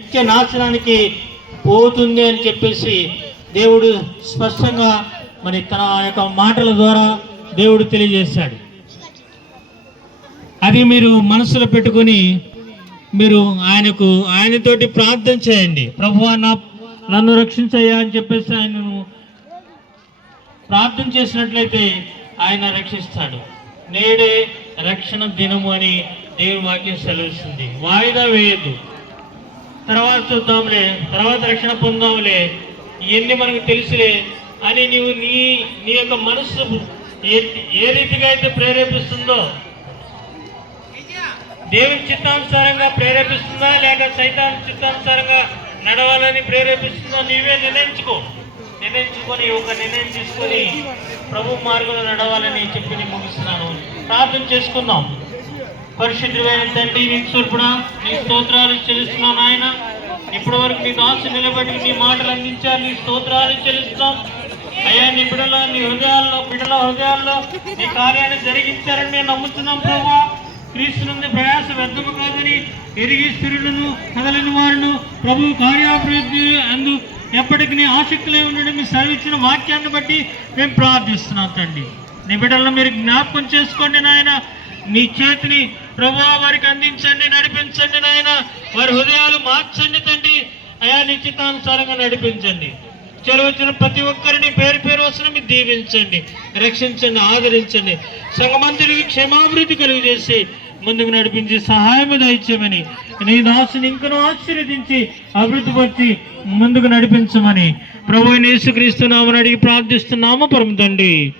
నిత్య నాశనానికి పోతుంది అని చెప్పేసి దేవుడు స్పష్టంగా మరి తన యొక్క మాటల ద్వారా దేవుడు తెలియజేశాడు. అది మీరు మనసులో పెట్టుకొని మీరు ఆయనకు ఆయనతోటి ప్రార్థన చేయండి. ప్రభు నా నన్ను రక్షించయ్యా అని చెప్పేసి ఆయనను ప్రార్థన చేసినట్లయితే ఆయన రక్షిస్తాడు. నేడే రక్షణ దినము అని దేవుని వాక్యం సెలవుస్తుంది. వాయిదా వేయద్దు. తర్వాత చూద్దాంలే తర్వాత రక్షణ పొందాంలే. ఇవన్నీ మనకు తెలుసులే. అని నీవు నీ నీ యొక్క మనస్సు ఏ ఏ రీతిగా అయితే ప్రేరేపిస్తుందో? దేవుని చిత్తానుసారంగా ప్రేరేపిస్తుందా? లేక సైతాన్ చిత్తానుసారంగా నడవాలని ప్రేరేపిస్తుందో నీవే నిర్ణయించుకో. నిర్ణయించుకొని ఒక నిర్ణయం తీసుకొని ప్రభు మార్గంలో నడవాలని చెప్పి నేను ముగిస్తున్నాను. ప్రార్థన చేసుకుందాం. పరిశుద్ధమైన తండ్రి నీకు సొప్పుడా నీ స్తోత్రాలు చెల్లిస్తున్నాను నాయన. ఇప్పటి వరకు నీ దాసు నిలబెట్టి నీ మాటలు అందించారు నీ స్తోత్రాలు చెల్లిస్తున్నాం. అయ్యా నీ బిడ్డల నీ హృదయాల్లో బిడ్డల హృదయాల్లో నీ కార్యాన్ని జరిగించారని మేము నమ్ముతున్నాం ప్రభా. క్రీస్తు నుండి ప్రయాస వ్యర్థము కాదని ఎరిగి స్థిరులను కదలని వారును ప్రభు కార్యాభివృద్ధి అందు ఎప్పటికీ నీ ఆసక్తులై ఉండడం మీ సెలవిచ్చిన వాక్యాన్ని బట్టి మేము ప్రార్థిస్తున్నాం తండ్రి. నీ బిడ్డలను మీరు జ్ఞాపకం చేసుకోండి నాయన. నీ చేతిని ప్రభు వారికి అందించండి నడిపించండి నాయన. వారి హృదయాలు మార్చండి తండ్రి. అయా నిశ్చితానుసారంగా నడిపించండి. చెలవచ్చిన ప్రతి ఒక్కరిని పేరు పేరు వస్తున్న మీరు దీవించండి రక్షించండి ఆదరించండి. సంగమంతుడికి క్షేమాభివృద్ధి కలుగజేసి ముందుకు నడిపించి సహాయం దయచేయమని నీ దాసుని ఇంకను ఆశీర్వదించి అభివృద్ధిపరిచి ముందుకు నడిపించమని ప్రభు యేసుక్రీస్తు నామని అడిగి ప్రార్థిస్తున్నాము పరమ తండ్రి.